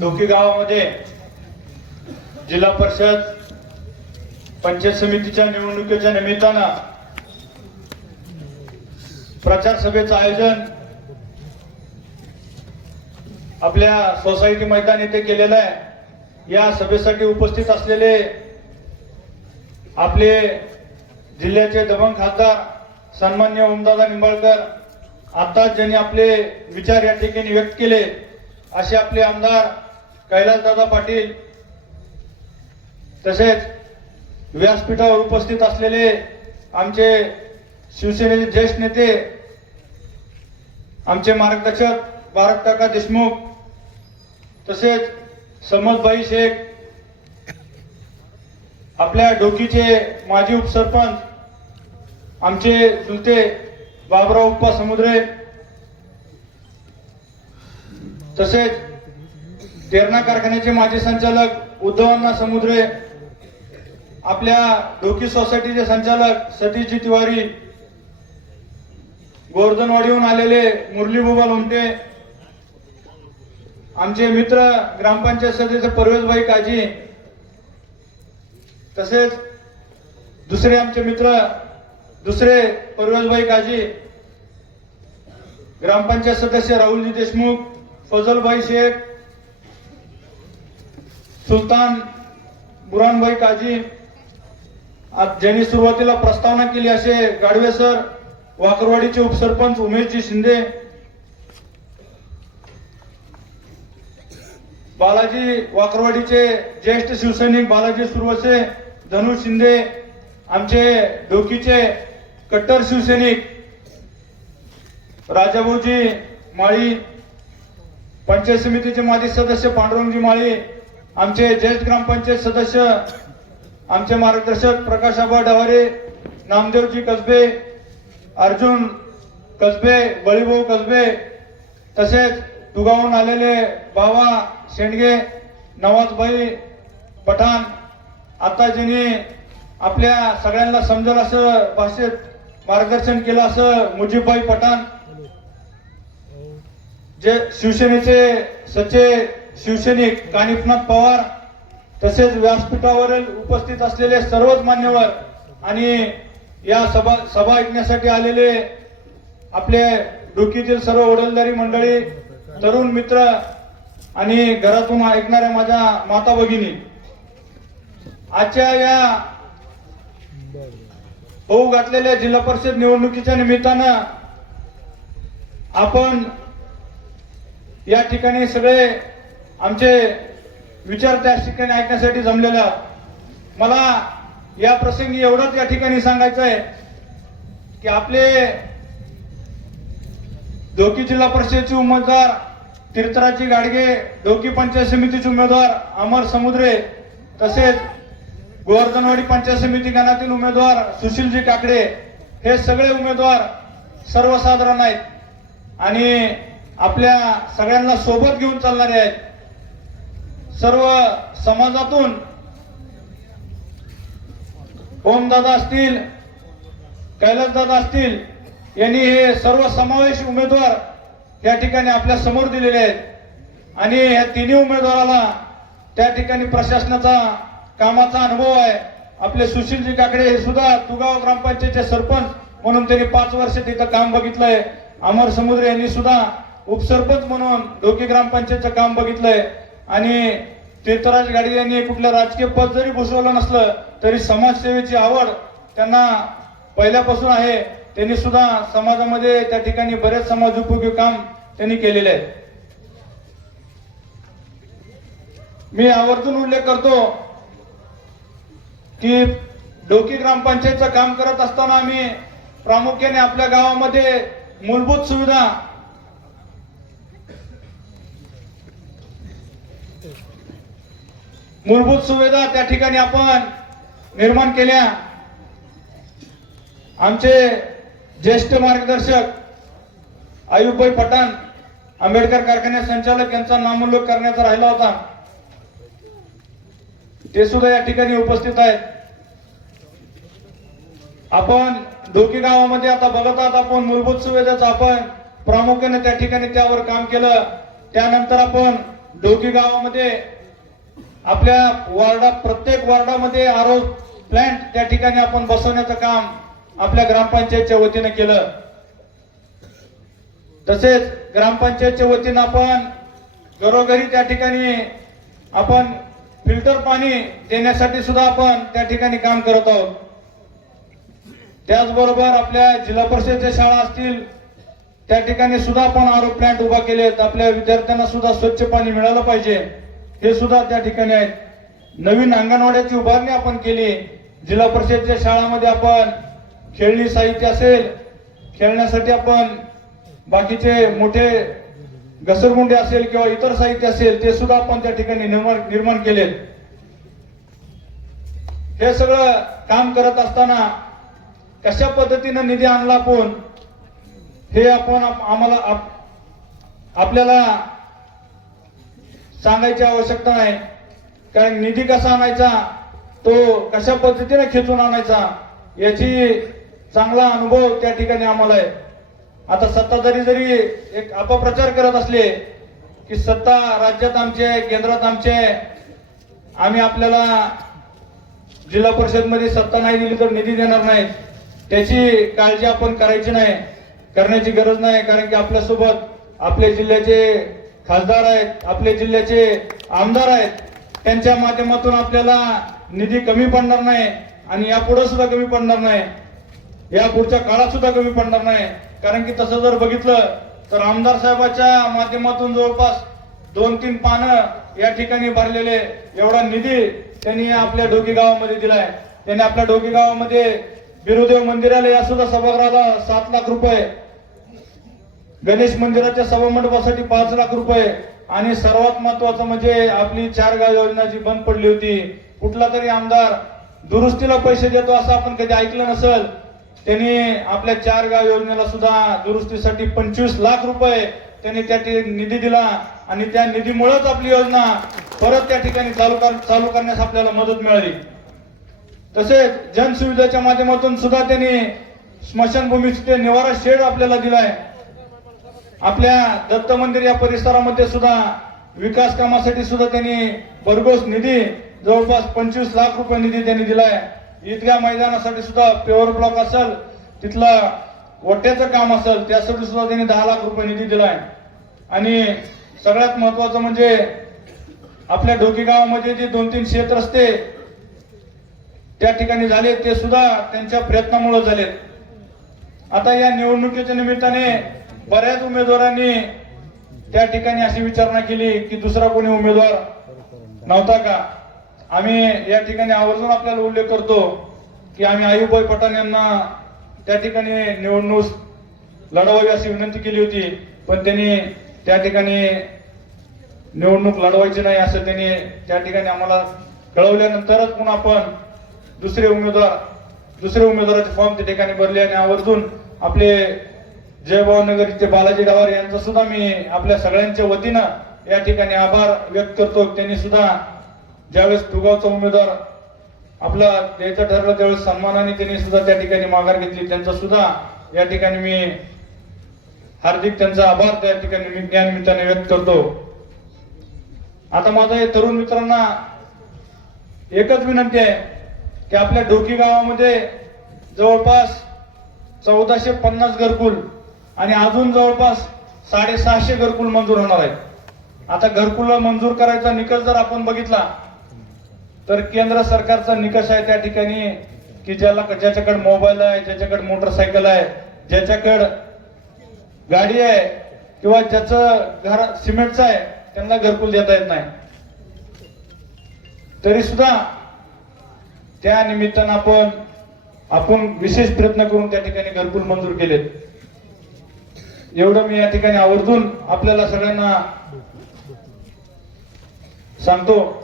डोकी गावामध्ये जिल्हा परिषद पंचायत समितीच्या निवडणुकीच्या निमित्तानं प्रचार सभेचं आयोजन आपल्या सोसायटी मैदान येथे केलेलं आहे. या सभेसाठी उपस्थित असलेले आपले जिल्ह्याचे दबंग खासदार सन्मान्य ओमदादा निंबाळकर आताच ज्यांनी आपले विचार या ठिकाणी व्यक्त केले असे आपले आमदार कैलासदादा पाटील तसेच व्यासपीठावर उपस्थित असलेले आमचे शिवसेनेचे ज्येष्ठ नेते आमचे मार्गदर्शक भारत काका देशमुख तसेच समजभाई शेख आपल्या डोकीचे माजी उपसरपंच आमचे चुलते बाबराव उप्पा समुद्रे तसेच तेरणा कारखान्याचे माजी संचालक उद्धवांना समुद्रे आपल्या डोकी सोसायटीचे संचालक सतीशजी तिवारी गोवर्धनवाडीहून आलेले मुरलीबुबा लोमटे आमचे मित्र ग्रामपंचायत सदस्य परवेशभाई काजी तसेच दुसरे आमचे मित्र दुसरे परवेशभाई काजी ग्रामपंचायत सदस्य राहुलजी देशमुख फजलभाई शेख सुलतान बुरानभाई काजी आज ज्यांनी सुरुवातीला प्रस्तावना केली असे गाडवे सर वाकरवाडीचे उपसरपंच उमेशजी शिंदे बालाजी वाकरवाडीचे ज्येष्ठ शिवसैनिक बालाजी सुरवसे धनु शिंदे आमचे डोकीचे कट्टर शिवसैनिक राजाभाऊजी माळी पंचायत समितीचे माजी सदस्य पांडुरंगजी माळी आमचे ज्येष्ठ ग्रामपंचायत सदस्य आमचे मार्गदर्शक प्रकाश आबा डवारे नामदेवजी कसबे अर्जुन कसबे बळीभाऊ कसबे तसेच दुगावून आलेले बाबा शेंडगे नवाजभाई पठाण आता ज्यांनी आपल्या सगळ्यांना समजेल असं भाषेत मार्गदर्शन केलं असं मुजीबभाई पठाण जे शिवसेनेचे सचे शिवसैनिक कानिफनाथ पवार तसेच व्यासपीठावरील उपस्थित असलेले सर्वच मान्यवर आणि या सभा सभा ऐकण्यासाठी आलेले आपले डोकीतील सर्व वडलदारी मंडळी तरुण मित्र आणि घरातून ऐकणाऱ्या माझ्या माता भगिनी आजच्या या होऊ घातलेल्या जिल्हा परिषद निवडणुकीच्या निमित्तानं आपण या ठिकाणी सगळे आमचे विचार त्या ठिकाणी ऐकण्यासाठी जमलेले आहेत. मला या प्रसंगी एवढंच या ठिकाणी सांगायचं आहे की आपले डोकी जिल्हा परिषदेचे उमेदवार तीर्थराजी गाडगे डोकी पंचायत समितीचे उमेदवार अमर समुद्रे तसेच गोवर्धनवाडी पंचायत समिती गणातील उमेदवार सुशीलजी काकडे हे सगळे उमेदवार सर्वसाधारण आहेत आणि आपल्या सगळ्यांना सोबत घेऊन चालणारे आहेत. सर्व समाजातून ओमदादा असतील कैलासदादा असतील यांनी हे सर्व समावेश उमेदवार या ठिकाणी आपल्यासमोर दिलेले आहेत. आणि या तिन्ही उमेदवाराला त्या ठिकाणी प्रशासनाचा कामाचा अनुभव आहे. आपले सुशीलजी काकडे हे सुद्धा तुगाव ग्रामपंचायतचे सरपंच म्हणून त्यांनी पाच वर्ष तिथं काम बघितलंय. अमर समुद्र यांनी सुद्धा उपसरपंच म्हणून डोकी ग्रामपंचायतचं काम बघितलंय. आणि तीर्थराज गाडगे यांनी कुठलं राजकीय पद जरी भूषवलं नसलं तरी समाजसेवेची आवड त्यांना पहिल्यापासून आहे. त्यांनी सुद्धा समाजामध्ये त्या ठिकाणी बरेच समाज उपयोगी काम त्यांनी केलेले आहे मी आवर्जून उल्लेख करतो की डोकी ग्रामपंचायतचं काम करत असताना आम्ही प्रामुख्याने आपल्या गावामध्ये मूलभूत सुविधा मूलभूत सुविधा त्या ठिकाणी आपण निर्माण केल्या. आमचे ज्येष्ठ मार्गदर्शक आयुबभाई पठाण आंबेडकर कारखान्यात संचालक यांचा नामोल्लेख करण्याचा राहिला होता. ते सुद्धा या ठिकाणी उपस्थित आहेत. आपण डोकी गावामध्ये आता बघत आहात आपण मूलभूत सुविधाच आपण प्रामुख्याने त्या ठिकाणी त्यावर काम केलं. त्यानंतर आपण डोकी गावामध्ये आपल्या वार्डा प्रत्येक वार्डामध्ये आरो प्लांट त्या ठिकाणी आपण बसवण्याचं काम आपल्या ग्रामपंचायतच्या वतीनं केलं. तसेच ग्रामपंचायतच्या वतीनं आपण घरोघरी त्या ठिकाणी आपण फिल्टर पाणी देण्यासाठी सुद्धा आपण त्या ठिकाणी काम करत आहोत. त्याचबरोबर आपल्या जिल्हा परिषदेच्या शाळा असतील त्या ठिकाणी सुद्धा आपण आरो प्लांट उभा केलेत. आपल्या विद्यार्थ्यांना सुद्धा स्वच्छ पाणी मिळालं पाहिजे. हे सुद्धा त्या ठिकाणी आहेत. नवीन अंगणवाड्याची उभारणी आपण केली. जिल्हा परिषदेच्या शाळामध्ये आपण खेळणी साहित्य असेल खेळण्यासाठी आपण बाकीचे मोठे घसरगुंडे असेल किंवा इतर साहित्य असेल ते सुद्धा आपण त्या ठिकाणी निर्माण निर्माण केलेत. हे सगळं काम करत असताना कशा पद्धतीनं निधी आणला आपण? हे आपण आम्हाला आपल्याला सांगायची आवश्यकता नाही. कारण निधी कसा आणायचा तो कशा पद्धतीने खेचून आणायचा याची चांगला अनुभव त्या ठिकाणी आम्हाला आहे. आता सत्ताधारी जरी एक अपप्रचार करत असले की सत्ता राज्यात आमचे आहे, केंद्रात आमचे आहे, आम्ही आपल्याला जिल्हा परिषदमध्ये सत्ता नाही दिली तर निधी देणार नाही त्याची काळजी आपण करायची नाही. करण्याची गरज नाही कारण की आपल्यासोबत आपले जिल्ह्याचे खासदार आहेत आपले जिल्ह्याचे आमदार आहेत. त्यांच्या माध्यमातून आपल्याला निधी कमी पडणार नाही आणि यापुढे सुद्धा कमी पडणार नाही. या पुढच्या काळात सुद्धा कमी पडणार नाही. कारण की तसं जर बघितलं तर आमदार साहेबाच्या माध्यमातून जवळपास दोन तीन पानं या ठिकाणी भरलेले एवढा निधी त्यांनी आपल्या डोकी गावामध्ये दिलाय. त्यांनी आपल्या डोकी गावामध्ये बिरुदेव मंदिराला या सुद्धा सभागृहाला सात लाख रुपये गणेश मंदिराच्या सभामंडपासाठी पाच लाख रुपये आणि सर्वात महत्वाचं म्हणजे आपली चार गाव योजना जी बंद पडली होती. कुठला तरी आमदार दुरुस्तीला पैसे देतो असं आपण कधी ऐकलं नसल त्यांनी आपल्या चार गाव योजनेला सुद्धा दुरुस्तीसाठी पंचवीस लाख रुपये त्यांनी त्या ठिकाणी निधी दिला आणि त्या निधीमुळेच आपली योजना परत त्या ठिकाणी चालू कर चालू करण्यास आपल्याला मदत मिळाली. तसेच जनसुविधाच्या माध्यमातून सुद्धा त्यांनी स्मशानभूमीचे निवारा शेड आपल्याला दिलाय. आपल्या दत्त मंदिर या परिसरामध्ये सुद्धा विकास कामासाठी सुद्धा त्यांनी भरघोस निधी जवळपास पंचवीस लाख रुपये निधी त्यांनी दिलाय. ईदगा मैदानासाठी सुद्धा पेवर ब्लॉक असेल तिथलं वट्ट्याचं काम असेल त्यासाठी सुद्धा त्यांनी दहा लाख रुपये निधी दिलाय. आणि सगळ्यात महत्वाचं म्हणजे आपल्या डोकी गावामध्ये जे दोन तीन शेत रस्ते त्या ठिकाणी झाले ते सुद्धा त्यांच्या प्रयत्नामुळे झालेत. आता या निवडणुकीच्या निमित्ताने बऱ्याच उमेदवारांनी त्या ठिकाणी अशी विचारणा केली की दुसरा कोणी उमेदवार नव्हता का? आम्ही या ठिकाणी आवर्जून आपल्याला उल्लेख करतो की आम्ही आयुबाई पठाण यांना त्या ठिकाणी निवडणूक लढवावी अशी विनंती केली होती पण त्यांनी त्या ठिकाणी निवडणूक लढवायची नाही असं त्यांनी त्या ठिकाणी आम्हाला कळवल्यानंतरच पुन्हा आपण दुसरे उमेदवार दुसरे उमेदवाराचे फॉर्म त्या ठिकाणी भरले आणि आवर्जून आपले जयभावनगरीचे बालाजी डावर यांचा सुद्धा मी आपल्या सगळ्यांच्या वतीनं या ठिकाणी आभार व्यक्त करतो. त्यांनी सुद्धा ज्यावेळेस तुगावचा उमेदवार आपला द्यायचं ठरलं त्यावेळेस सन्मानाने त्यांनी सुद्धा त्या ठिकाणी माघार घेतली. त्यांचा सुद्धा या ठिकाणी मी हार्दिक त्यांचा आभार त्या ठिकाणी मी ज्ञानमित्ताने व्यक्त करतो. आता माझा हे तरुण मित्रांना एकच विनंती आहे की आपल्या डोकी गावामध्ये जवळपास चौदाशे पन्नास घरकुल आणि अजून जवळपास साडेसहाशे घरकुल मंजूर होणार आहेत. आता घरकुल मंजूर करायचा निकष जर आपण बघितला तर केंद्र सरकारचा निकष आहे त्या ठिकाणी की ज्याला ज्याच्याकडे मोबाईल आहे ज्याच्याकडे मोटरसायकल आहे ज्याच्याकडे गाडी आहे किंवा ज्याचं घर सिमेंटचं आहे त्यांना घरकुल देता येत नाही. तरी सुद्धा त्या निमित्तानं आपण आपण विशेष प्रयत्न करून त्या ठिकाणी घरकुल मंजूर केलेत. एवढं मी या ठिकाणी आवर्जून आपल्याला सगळ्यांना सांगतो.